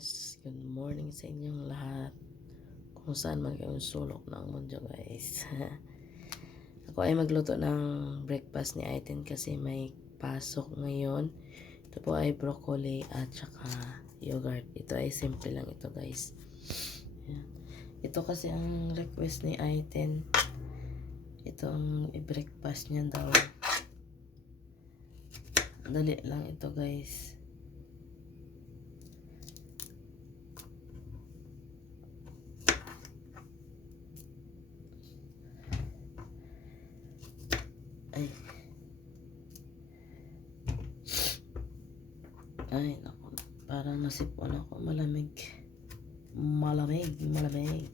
guys. Good morning sa inyong lahat. Kung saan man kayong sulok ng mundo guys. Ako ay magluto ng breakfast ni Aiden kasi may pasok ngayon. Ito po ay broccoli at saka yogurt. Ito ay simple lang ito guys. Ayan. Ito kasi ang request ni Aiden. Ito ang i-breakfast niya daw. Dali lang ito guys. Ay. Ay, naku. Parang nasipon ako. Malamig. Malamig. Malamig.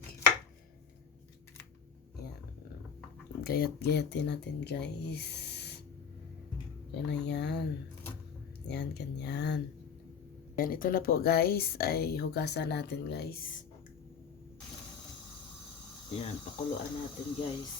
Yan. Gayat-gayatin natin, guys. Yan na yan. Yan, ganyan. Yan, ito na po, guys. Ay, hugasan natin, guys. Yan, pakuluan natin, guys.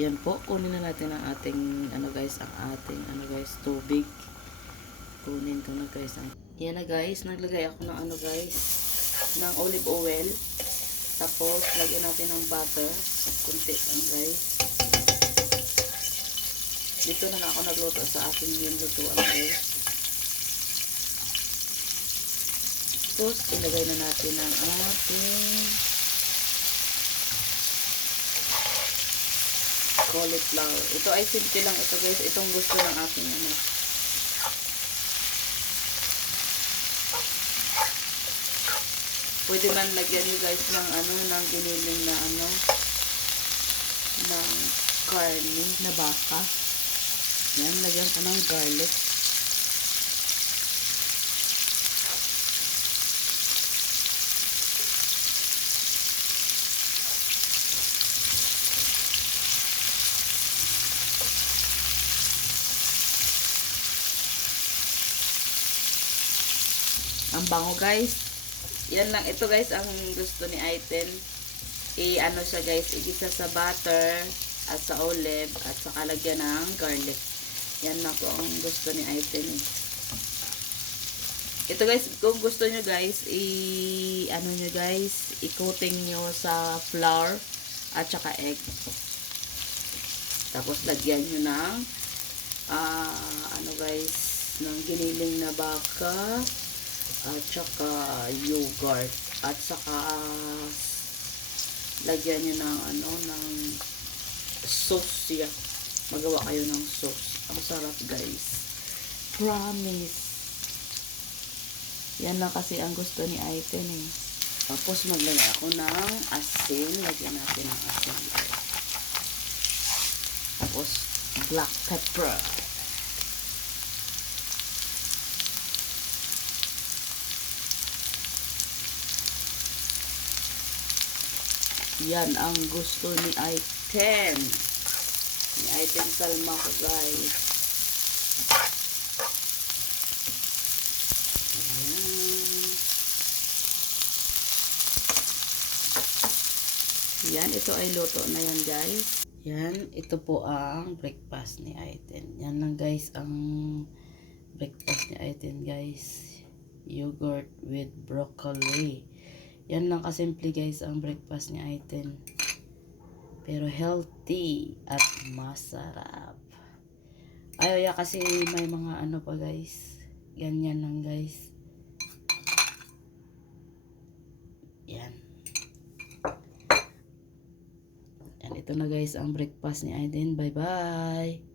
Yan po, kunin na natin ang ating, ano guys, ang ating, ano guys, tubig. Kunin ko na guys. Ang, yan na guys, naglagay ako ng ano guys, ng olive oil. Tapos, lagyan natin ng butter. Kunti lang guys. Dito na ako nagluto sa aking yung lutuan guys. Tapos, ilagay na natin ang ating cauliflower. Ito ay simple lang ito guys. Itong gusto ng aking ano. Pwede man lagyan nyo guys ng ano, ng giniling na ano, ng karne na baka. Yan, lagyan ko ng garlic. Ang bango guys. Yan lang. Ito guys ang gusto ni Aiten. I-ano siya guys. Igisa sa butter at sa olive at saka lagyan ng garlic. Yan na po ang gusto ni Aiten. Ito guys, kung gusto nyo guys, i ano nyo guys, i-coating nyo sa flour at saka egg. Tapos lagyan nyo ng ah, ano guys, ng giniling na baka at saka yogurt. At saka lagyan nyo ng ano ng sauce yan magawa kayo ng sauce. Ang sarap guys. Promise. Yan lang kasi ang gusto ni Aiten eh. Tapos maglagay ako ng asin. Lagyan natin ng asin tapos black pepper Yan ang gusto ni Aiten. Ni Aiten Salma ko guys. Yan, ito ay luto na yan guys. Yan, ito po ang breakfast ni Aiten. Yan lang guys ang breakfast ni Aiten guys. Yogurt with broccoli. Yan lang kasimple guys ang breakfast ni Aiten. Pero healthy at masarap. Ayaw ya kasi may mga ano pa guys. Ganyan lang guys. Yan. Yan ito na guys ang breakfast ni Aiden. Bye bye.